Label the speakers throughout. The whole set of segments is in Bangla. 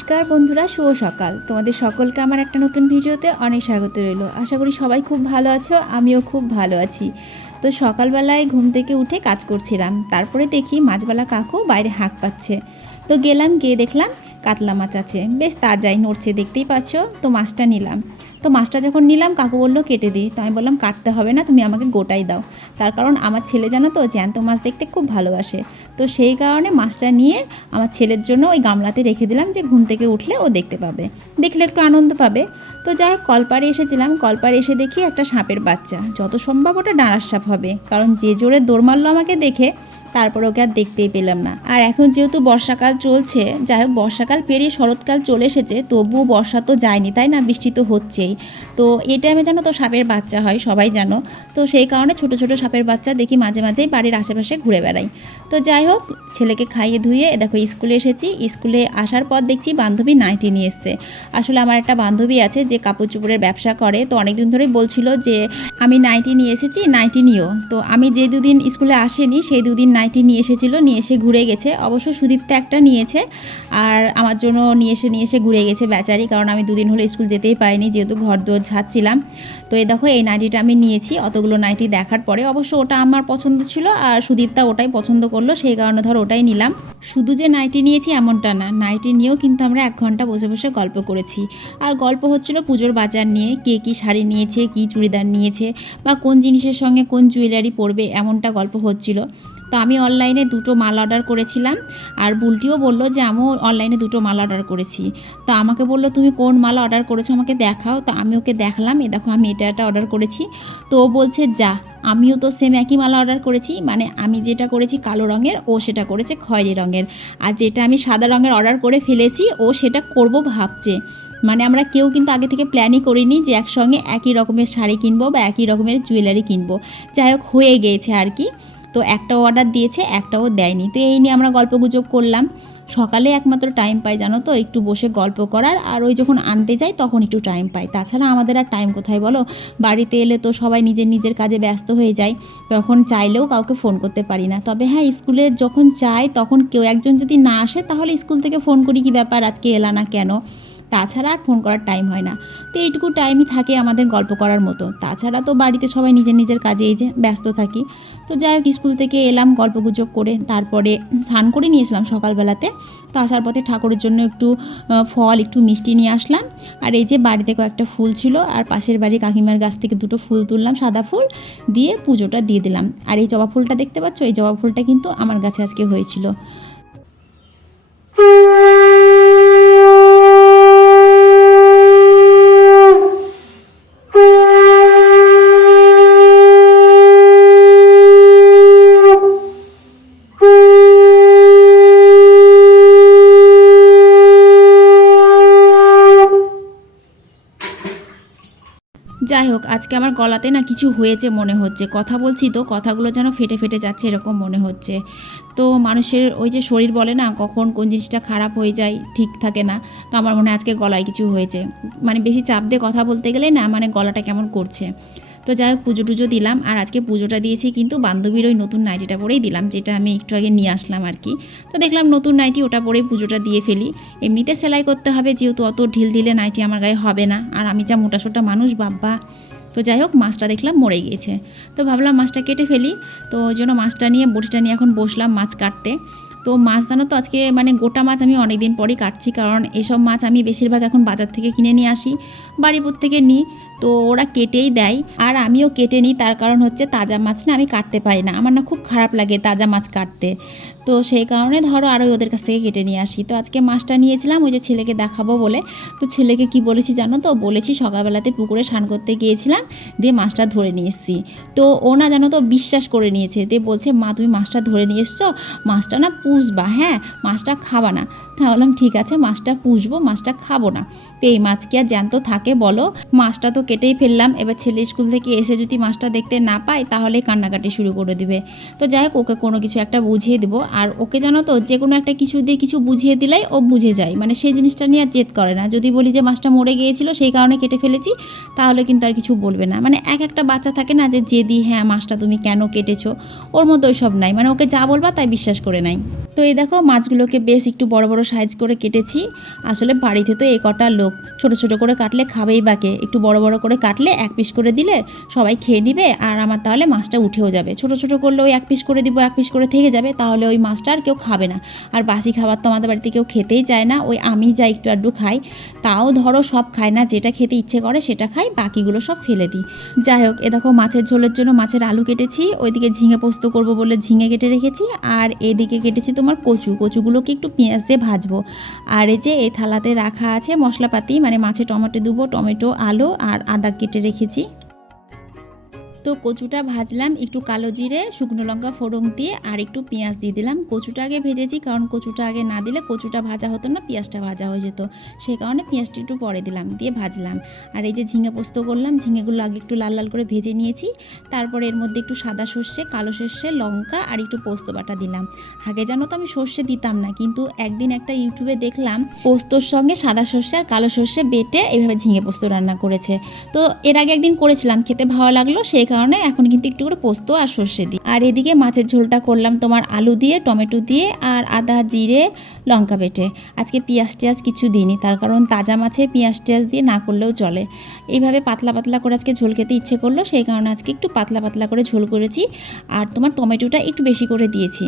Speaker 1: নমস্কার বন্ধুরা, শুভ সকাল। তোমাদের সকলকে আমার একটা নতুন ভিডিওতে অনেক স্বাগত রইল। আশা করি সবাই খুব ভালো আছো, আমিও খুব ভালো আছি। তো সকালবেলায় ঘুম থেকে উঠে কাজ করছিলাম। তারপরে দেখি মাছবেলা কাকু বাইরে হাঁক পাচ্ছে। তো গেলাম, গিয়ে দেখলাম কাতলা মাছ আছে। বেশ তাজাই, নড়ছে, দেখতেই পাচ্ছ। তো মাছটা নিলাম। তো মাছটা যখন নিলাম, কাকু বলল, কেটে দিই। তো আমি বললাম, কাটতে হবে না, তুমি আমাকে গোটাই দাও। তার কারণ আমার ছেলে, জানো তো, জ্যান্ত মাছ দেখতে খুব ভালোবাসে। তো সেই কারণে মাছটা নিয়ে আমার ছেলের জন্য ওই গামলাতে রেখে দিলাম যে ঘুম থেকে উঠলে ও দেখতে পাবে। দেখলে একটু আনন্দ পাবে। তো যাই হোক, কলপাড়ে এসেছিলাম। কলপাড়ে এসে দেখি একটা সাপের বাচ্চা। যত সম্ভব ওটা ডাঁড়ার সাপ হবে। কারণ যে জোরে দৌড় মারলো আমাকে দেখে, তারপর ওকে আর দেখতেই পেলাম না। আর এখন যেহেতু বর্ষাকাল চলছে, যাই হোক, বর্ষাকাল পেরিয়ে শরৎকাল চলে এসেছে, তবুও বর্ষা তো যায়নি, তাই না? বৃষ্টি তো হচ্ছেই। তো এই টাইমে জানো তো সাপের বাচ্চা হয়, সবাই জানো। তো সেই কারণে ছোট ছোট সাপের বাচ্চা দেখি মাঝে মাঝেই বাড়ির আশেপাশে ঘুরে বেড়াই। তো যাই হোক, ছেলেকে খাইয়ে ধুয়ে, দেখো স্কুলে এসেছি। স্কুলে আসার পর দেখছি বান্ধবী নাইটি নিয়ে এসছে। আসলে আমার একটা বান্ধবী আছে যে কাপড় চোপড়ের ব্যবসা করে, তো অনেকদিন ধরেই বলছিল যে, আমি নাইটি নিয়ে এসেছি, নাইটি নিও। তো আমি যে দুদিন স্কুলে আসেনি, সেই দুদিন নাইটি নিয়ে এসেছিল, নিয়ে এসে ঘুরে গেছে। অবশ্য সুদীপ্তা একটা নিয়েছে, আর আমার জন্য নিয়ে এসে নিয়ে এসে ঘুরে গেছে বেচারি, কারণ আমি দুদিন হলে স্কুল যেতেই পারিনি, যেহেতু ঘর দোর ঝাড়ছিলাম তো এই দেখো, এই নাইটিটা আমি নিয়েছি অতগুলো নাইটি দেখার পরে। অবশ্য ওটা আমার পছন্দ ছিল, আর সুদীপ্তা ওটাই পছন্দ করল, সেই কারণে ধর ওটাই নিলাম। শুধু যে নাইটি নিয়েছি এমনটা না, নাইটি নিয়েও কিন্তু আমরা এক ঘণ্টা বসে বসে গল্প করেছি। আর গল্প হচ্ছিল পুজোর বাজার নিয়ে, কে কী শাড়ি নিয়েছে, কী চুড়িদার নিয়েছে বা কোন জিনিসের সঙ্গে কোন জুয়েলারি পরবে, এমনটা গল্প হচ্ছিল। তো আমি অনলাইনে দুটো মাল অর্ডার করেছিলাম, আর বুলটিও বলল যে আমিও অনলাইনে দুটো মাল অর্ডার করেছি। তো আমাকে বলল, তুমি কোন মাল অর্ডার করেছ আমাকে দেখাও। তো আমি ওকে দেখালাম, এ দেখো, আমি এটা একটা অর্ডার করেছি। তো ও বলছে, যা, আমিও তো সেম একই মাল অর্ডার করেছি মানে আমি যেটা করেছি কালো রঙের, ও সেটা করেছে খয়েরি রঙের। আর যেটা আমি সাদা রঙের অর্ডার করে ফেলেছি, ও সেটা করব ভাবছে। মানে আমরা কেউ কিন্তু আগে থেকে প্ল্যানই করিনি যে একসঙ্গে একই রকমের শাড়ি কিনবো বা একই রকমের জুয়েলারি কিনবো। যাই হোক, হয়ে গিয়েছে আর কি। তো একটা অর্ডার দিয়েছে, একটাও দেয়নি। তো এই নিয়ে আমরা গল্প গুজব করলাম। সকালে একমাত্র টাইম পাই, জানো তো? একটু বসে গল্প করার আর ওই যখন আনতে যাই, তখন একটু টাইম পাই। তাছাড়া আমাদের আর টাইম কোথায় বলো? বাড়িতে এলে তো সবাই নিজের নিজের কাজে ব্যস্ত হয়ে যায়। তখন চাইলেও কাউকে ফোন করতে পারি না। তবে হ্যাঁ স্কুলে যখন চাই তখন কেউ একজন যদি না আসে, তাহলে স্কুল থেকে ফোন করি কি ব্যাপার? আজকে এলা না কেন? তাছাড়া আর ফোন করার টাইম হয় না। তো এইটুকু টাইমই থাকে আমাদের গল্প করার মতো। তাছাড়া তো বাড়িতে সবাই নিজের নিজের কাজে এই যে ব্যস্ত থাকি। তো যাই হোক স্কুল থেকে এলাম গল্পগুজব করে তারপরে স্নান করে নিয়েছিলাম সকালবেলাতে। তো আসার পথে ঠাকুরের জন্য একটু ফল, একটু মিষ্টি নিয়ে আসলাম। আর এই যে বাড়িতে কয়েকটা ফুল ছিল আর পাশের বাড়ি কাকিমার গাছ থেকে দুটো ফুল তুললাম, সাদা ফুল দিয়ে পুজোটা দিয়ে দিলাম। আর এই জবা ফুলটা দেখতে পাচ্ছ? এই জবা ফুলটা কিন্তু আমার গাছে আজকে হয়েছিল যাই হোক, আজকে আমার গলাতে না কিছু হয়েছে মনে হচ্ছে। কথা বলছি তো, কথাগুলো যেন ফেটে ফেটে যাচ্ছে এরকম মনে হচ্ছে। তো মানুষের ওই যে শরীর বলে না, কখন কোন জিনিসটা খারাপ হয়ে যায় ঠিক থাকে না। তো আমার মনে হয় আজকে গলায় কিছু হয়েছে। মানে বেশি চাপ দিয়ে কথা বলতে গেলে না মানে গলাটা কেমন করছে। তো যাই হোক, পুজো টুজো দিলাম। আর আজকে পুজোটা দিয়েছি কিন্তু বান্ধবীর ওই নতুন নাইটিটা পরেই দিলাম, যেটা আমি একটু আগে নিয়ে আসলাম আর কি। তো দেখলাম নতুন নাইটি, ওটা পরেই পুজোটা দিয়ে ফেলি। এমনিতে সেলাই করতে হবে, যেহেতু অত ঢিল ঢিলে নাইটি আমার গায়ে হবে না। আর আমি যা মোটা সোটা মানুষ, বাব্বা। তো যাই হোক, মাছটা দেখলাম মরে গিয়েছে তো ভাবলাম মাছটা কেটে ফেলি। তো ওই জন্য মাছটা নিয়ে, বটিটা নিয়ে এখন বসলাম মাছ কাটতে। তো মাছ জানো তো, আজকে মানে গোটা মাছ আমি অনেক দিন পরেই কাটছি, কারণ এসব মাছ আমি বেশিরভাগ এখন বাজার থেকে কিনে নিয়ে আসি, বাড়িপুর থেকে নিই। তো ওরা কেটেই দেয়। আর আমিও কেটে নিই, তার কারণ হচ্ছে তাজা মাছ না আমি কাটতে পারি না। আমার না খুব খারাপ লাগে তাজা মাছ কাটতে। তো সেই কারণে ধরো আরও ওদের কাছ থেকে কেটে নিয়ে আসি। তো আজকে মাছটা নিয়েছিলাম, ওই যে ছেলেকে দেখাবো বলে। তো ছেলেকে কি বলেছি জানো তো? বলেছি সকালবেলাতে পুকুরে স্নান করতে গিয়েছিলাম, দিয়ে মাছটা ধরে নিয়ে এসেছি। তো ও না জানো তো বিশ্বাস করে নিয়েছে দিয়ে বলছে, মা, তুমি মাছটা ধরে নিয়ে এসছো? মাছটা না পুষবা হ্যাঁ? মাছটা খাবা না। তা বললাম, ঠিক আছে, মাছটা পুষবো, মাছটা খাব না। তো এই মাছ কি আর জ্যান্ত থাকে বলো? মাছটা তো কেটেই ফেললাম। এবার ছেলে স্কুল থেকে এসে যদি মাছটা দেখতে না পায় তাহলে কান্নাকাটি শুরু করে দিবে। তো যাই হোক, ওকে কোনো কিছু একটা বুঝিয়ে দেবো। আর ওকে জানো তো, যে কোনো একটা কিছু দিয়ে কিছু বুঝিয়ে দিলেই ও বুঝে যায়। মানে সেই জিনিসটা নিয়ে আর জেদ করে না। যদি বলি যে মাছটা মরে গিয়েছিল, সেই কারণে কেটে ফেলেছি, তাহলে কিন্তু আর কিছু বলবে না। মানে এক একটা বাচ্চা থাকে না যে জেদি হ্যাঁ মাছটা তুমি কেন কেটেছো? ওর মধ্যে ওইসব নাই। মানে ওকে যা বলবা, তাই বিশ্বাস করে নাই। তো এই দেখো, মাছগুলোকে বেশ একটু বড় বড় সাইজ করে কেটেছি। আসলে বাড়িতে তো এই কটা লোক। ছোট ছোট করে কাটলে খাবেই বাকে। একটু বড় বড় করে কাটলে এক পিস করে দিলে সবাই খেয়ে নিবে, আর আমার তাহলে মাছটা উঠেও যাবে। ছোট ছোট করলে ওই এক পিস করে দিব, এক পিস করে থেকে যাবে, তাহলে ওই মাছটা আর কেউ খাবে না। আর বাসি খাবার তো আমাদের বাড়িতে কেউ খেতেই চায় না, ওই আমি যা একটু আড্ডু খাই, তাও ধরো সব খায় না, যেটা খেতে ইচ্ছে করে সেটা খাই, বাকিগুলো সব ফেলে দিই। যাই হোক, এ দেখো মাছের ঝোলের জন্য মাছের আলু কেটেছি, ওইদিকে ঝিঙে পোস্ত করব বলে ঝিঙে কেটে রেখেছি, আর এদিকে কেটেছি তোমার কচু, কচুগুলোকে একটু পেঁয়াজ দিয়ে ভাজবো। আর এই যে, এই থালাতে রাখা আছে মশলাপাতি মানে মাছে টমেটো দেবো, টমেটো, আলু, আর আদা কেটে রেখেছি। তো কচুটা ভাজলাম, একটু কালো জিরে, শুকনো লঙ্কা ফোড়ন দিয়ে, আর একটু পেঁয়াজ দিয়ে দিলাম। কচুটা আগে ভেজেছি, কারণ কচুটা আগে না দিলে কচুটা ভাজা হতো না, পেঁয়াজটা ভাজা হয়ে যেত। সেই কারণে পেঁয়াজটা একটু পরে দিলাম, দিয়ে ভাজলাম। আর এই যে ঝিঙে পোস্ত করলাম, ঝিঙেগুলো আগে একটু লাল লাল করে ভেজে নিয়েছি। তারপরে এর মধ্যে একটু সাদা সর্ষে, কালো সর্ষে, লঙ্কা, আর একটু পোস্ত বাটা দিলাম। আগে জানো তো আমি সর্ষে দিতাম না, কিন্তু একদিন একটা ইউটিউবে দেখলাম, পোস্তর সঙ্গে সাদা সর্ষে আর কালো সর্ষে বেটে এভাবে ঝিঙে পোস্ত রান্না করেছে। তো এর আগে একদিন করেছিলাম, খেতে ভালো লাগল, সেই কারণে এখন কিন্তু একটু করে পোস্ত আর সর্ষে দিই। আর এদিকে মাছের ঝোলটা করলাম তোমার আলু দিয়ে, টমেটো দিয়ে আর আদা, জিরে লঙ্কা বেটে। আজকে পেঁয়াজ টিয়াজ কিছু দিইনি, তার কারণ তাজা মাছে পেঁয়াজ টিয়াজ দিয়ে না করলেও চলে। এইভাবে পাতলা পাতলা করে আজকে ঝোল খেতে ইচ্ছে করল, সেই কারণে আজকে একটু পাতলা পাতলা করে ঝোল করেছি। আর তোমার টমেটোটা একটু বেশি করে দিয়েছি।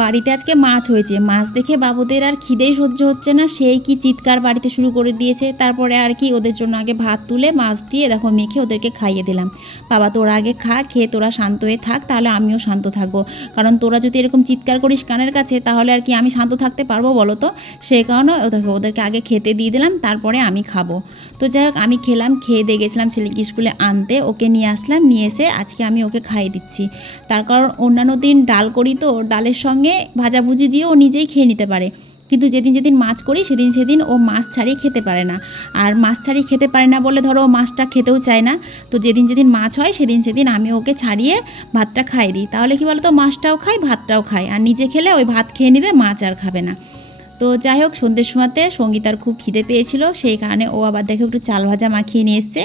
Speaker 1: বাড়িতে আজকে মাছ হয়েছে, মাছ দেখে বাবুদের আর খিদেই সহ্য হচ্ছে না, সেই কি চিৎকার বাড়িতে শুরু করে দিয়েছে, তারপরে আর কি ওদের জন্য আগে ভাত তুলে, মাছ দিয়ে দেখো মেখে ওদেরকে খাইয়ে দিলাম। বাবা, তোরা আগে খা, খেয়ে তোরা শান্ত হয়ে থাক, তাহলে আমিও শান্ত থাকব। কারণ তোরা যদি এরকম চিৎকার করিস কানের কাছে, তাহলে আর কি আমি শান্ত থাকতে পারব বলো? তো? সেই কারণে ওদেরকে ওদেরকে আগে খেতে দিয়ে দিলাম, তারপরে আমি খাব। তো যাই হোক, আমি খেলাম, খেয়ে দিয়ে গেছিলাম ছেলেকে স্কুলে আনতে, ওকে নিয়ে আসলাম, নিয়ে এসে আজকে আমি ওকে খাইয়ে দিচ্ছি। তার কারণ অন্যান্য দিন ডাল করি তো, ডালের সঙ্গে ভাজাভুজি দিয়ে ও নিজেই খেয়ে নিতে পারে। কিন্তু যেদিন যেদিন মাছ করি, সেদিন সেদিন ও মাছ ছাড়িয়ে খেতে পারে না। আর মাছ ছাড়িয়ে খেতে পারে না বলে ধরো ও মাছটা খেতেও চায় না। তো যেদিন যেদিন মাছ হয়, সেদিন সেদিন আমি ওকে ছাড়িয়ে ভাতটা খাইয়ে দিই। তাহলে কি বলতো? মাছটাও খাই ভাতটাও খাই আর নিজে খেলে ওই ভাত খেয়ে নেবে, মাছ আর খাবে না। তো যাই হোক, সন্ধ্যের সময়তে সঙ্গীতার খুব খিদে পেয়েছিল, সেই কারণে ও আবার দেখে একটু চাল ভাজা মাখিয়ে নিয়ে এসছে।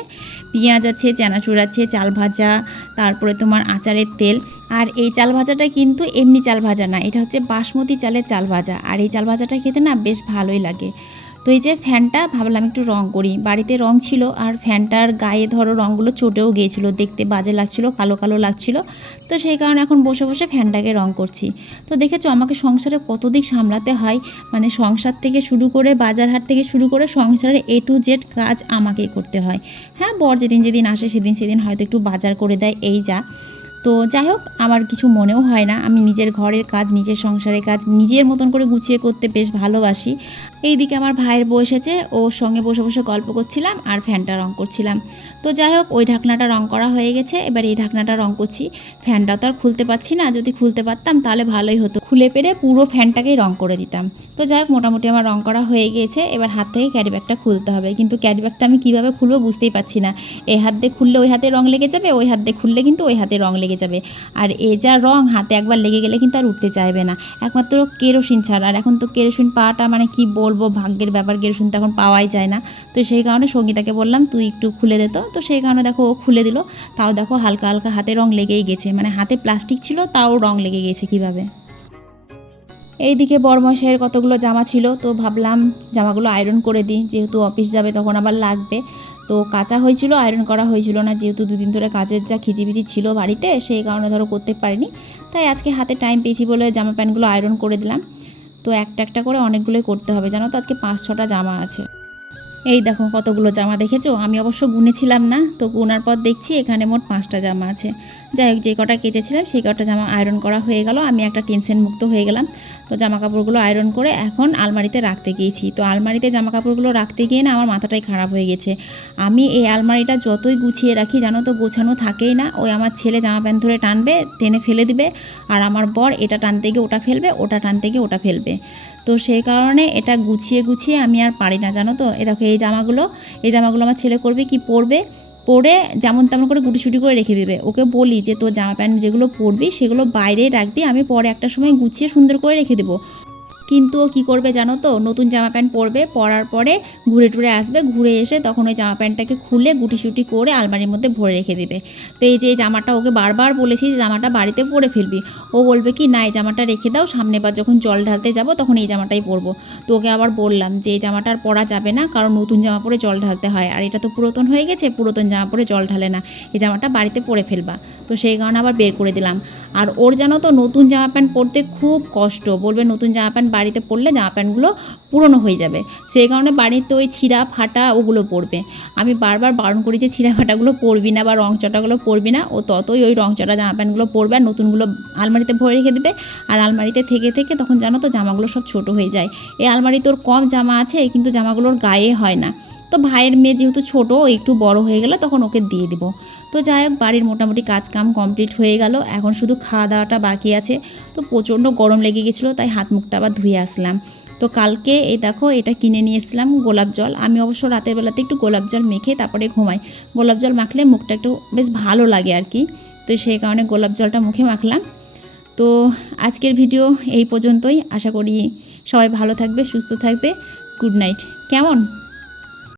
Speaker 1: পেঁয়াজ আছে, চানাচুর আছে, চাল ভাজা, তারপরে তোমার আচারের তেল। আর এই চাল ভাজাটা কিন্তু এমনি চাল ভাজা না, এটা হচ্ছে বাসমতি চালের চাল ভাজা। আর এই চাল ভাজাটা খেতে না বেশ ভালোই লাগে। তো এই যে ফ্যানটা ভাবলাম একটু রং করি। বাড়িতে রং ছিল আর ফ্যানটার গায়ে ধরো রঙগুলো চটেও গিয়েছিল, দেখতে বাজে লাগছিল, কালো কালো লাগছিল। তো সেই কারণে এখন বসে বসে ফ্যানটাকে রং করছি। তো দেখেছ, আমাকে সংসারে কত দিক সামলাতে হয়? মানে সংসার থেকে শুরু করে বাজার হাট থেকে শুরু করে সংসারের এ টু জেড কাজ আমাকেই করতে হয়। হ্যাঁ বর যেদিন যেদিন আসে সেদিন সেদিন হয়তো একটু বাজার করে দেয়, এই যা। তো যাই হোক, আমার কিছু মনেও হয় না। আমি নিজের ঘরের কাজ, নিজের সংসারের কাজ নিজের মতন করে গুছিয়ে করতে বেশ ভালোবাসি। এইদিকে আমার ভাইয়ের বউ ওর সঙ্গে বসে বসে গল্প করছিলাম আর ফ্যানটা রং করছিলাম। তো যাই হোক, ওই ঢাকনাটা রং করা হয়ে গেছে। এবার এই ঢাকনাটা রং করছি। ফ্যানটা তো আর খুলতে পারছি না। যদি খুলতে পারতাম, তাহলে ভালোই হতো। খুলে পেরে পুরো ফ্যানটাকেই রং করে দিতাম। তো যাই হোক, মোটামুটি আমার রং করা হয়ে গিয়েছে। এবার হাত থেকে ক্যারি ব্যাগটা খুলতে হবে। কিন্তু ক্যারি ব্যাগটা আমি কীভাবে খুলবো বুঝতেই পারছি না। এই হাত দিয়ে খুললে ওই হাতে রং লেগে যাবে, ওই হাত দিয়ে খুললে কিন্তু ওই হাতে রং লেগে যাবে। আর এ যা রং, হাতে একবার লেগে গেলে কিন্তু আর উঠতে চাইবে না। একমাত্র কেরোসিন ছাড়া। আর এখন তো কেরোসিন পাওয়াটা মানে কি বলব, ভাগ্যের ব্যাপার। কেরোসিন তো এখন পাওয়াই যায় না। তো সেই কারণে সঙ্গীতাকে বললাম, তুই একটু খুলে দে তো। তো সেই কারণে দেখো ও খুলে দিল। তাও দেখো হালকা হালকা হাতে রং লেগেই গেছে। মানে হাতে প্লাস্টিক ছিল, তাও রং লেগে গেছে কীভাবে? এইদিকে বরমশাইয়ের কতগুলো জামা ছিল, তো ভাবলাম জামাগুলো আয়রন করে দিই। যেহেতু অফিস যাবে তখন আবার লাগবে। তো কাঁচা হয়েছিল আয়রন করা হয়েছিল না। যেহেতু দুদিন ধরে কাজের যা খিচিবিচি ছিল বাড়িতে, সেই কারণে ধরো করতে পারিনি। তাই আজকে হাতে টাইম পেয়েছি বলে জামা প্যান্টগুলো আয়রন করে দিলাম। তো একটা একটা করে অনেকগুলোই করতে হবে। জানো তো আজকে পাঁচ ছটা জামা আছে। এই দেখো কতগুলো জামা দেখেছ? আমি অবশ্য গুনেছিলাম না, তো গুনার পর দেখছি এখানে মোট পাঁচটা জামা আছে। যাই হোক, যে কটা কেচেছিলাম সেই কটা জামা আয়রন করা হয়ে গেল, আমি একটা টেনশন মুক্ত হয়ে গেলাম। তো জামা কাপড়গুলো আয়রন করে এখন আলমারিতে রাখতে গিয়েছি। তো আলমারিতে জামা কাপড়গুলো রাখতে গিয়ে না আমার মাথাটাই খারাপ হয়ে গেছে। আমি এই আলমারিটা যতই গুছিয়ে রাখি, জানো তো, গোছানো থাকেই না। ওই আমার ছেলে জামা প্যান্ট ধরে টানবে, টেনে ফেলে দিবে, আর আমার বর এটা টানতে গিয়ে ওটা ফেলবে, ওটা টানতে গিয়ে ওটা ফেলবে। তো সেই কারণে এটা গুছিয়ে গুছিয়ে আমি আর পারি না, জানো তো? এ দেখো, এই জামাগুলো এই জামাগুলো আমার ছেলে করবে কি পরবে? পরে যেমন তেমন করে গুটিসুটি করে রেখে দেবে। ওকে বলি যে, তোর জামা প্যান্ট যেগুলো পরবি, সেগুলো বাইরে রাখবি, আমি পরে একটা সময় গুছিয়ে সুন্দর করে রেখে দেবো। কিন্তু ও কী করবে জানো তো? নতুন জামা প্যান্ট পরবে, পরার পরে ঘুরে টুরে আসবে, ঘুরে এসে তখন ওই জামা প্যান্টটাকে খুলে গুটিসুটি করে আলমারির মধ্যে ভরে রেখে দেবে। তো এই যে এই জামাটা ওকে বারবার বলেছি যে জামাটা বাড়িতে পরে ফেলবি। ও বলবে কি, না, এই জামাটা রেখে দাও, সামনে বার যখন জল ঢালতে যাব তখন এই জামাটাই পরবো। তো ওকে আবার বললাম যে, এই জামাটা আর পরা যাবে না, কারণ নতুন জামা পরে জল ঢালতে হয়। আর এটা তো পুরাতন হয়ে গেছে, পুরাতন জামা পরে জল ঢালে না। এই জামাটা বাড়িতে পরে ফেলবা। তো সেই কারণে আবার বের করে দিলাম। আর ওর জানো তো নতুন জামা প্যান্ট পরতে খুব কষ্ট। বলবে নতুন জামা প্যান্ট বাড়িতে পরলে জামা প্যান্টগুলো পুরনো হয়ে যাবে। সেই কারণে বাড়িতে ওই ছিঁড়া ফাটা ওগুলো পরবে। আমি বারবার বারণ করি যে ছিঁড়া ফাটাগুলো পরবি না বা রং চটাগুলো পরবি না। ও ততই ওই রং চটা জামা প্যান্টগুলো পরবে আর নতুনগুলো আলমারিতে ভরে রেখে দেবে। আর আলমারিতে থেকে থেকে তখন জানো তো জামাগুলো সব ছোট হয়ে যায়। এই আলমারি তোর কম জামা আছে কিন্তু জামাগুলোর গায়ে হয় না। তো ভাইয়ের মেয়ে যেহেতু ছোটো একটু বড় হয়ে গেলে তখন ওকে দিয়ে দিব। তো যাই হোক, বাড়ির মোটামুটি কাজ কাম কমপ্লিট হয়ে গেল। এখন শুধু খাওয়া দাওয়াটা বাকি আছে। তো প্রচণ্ড গরম লেগে গেছিল, তাই হাত মুখটা আবার ধুয়ে আসলাম। তো কালকে এই দেখো, এটা কিনে নিয়ে এসেছিলাম গোলাপ জল। আমি অবশ্য রাতের বেলাতে একটু গোলাপ জল মেখে তারপরে ঘুমাই। গোলাপ জল মাখলে মুখটা একটু বেশ ভালো লাগে আর কি। তো সেই কারণে গোলাপ জলটা মুখে মাখলাম। তো আজকের ভিডিও এই পর্যন্তই। আশা করি সবাই ভালো থাকবে, সুস্থ থাকবে। Good night. কেমন?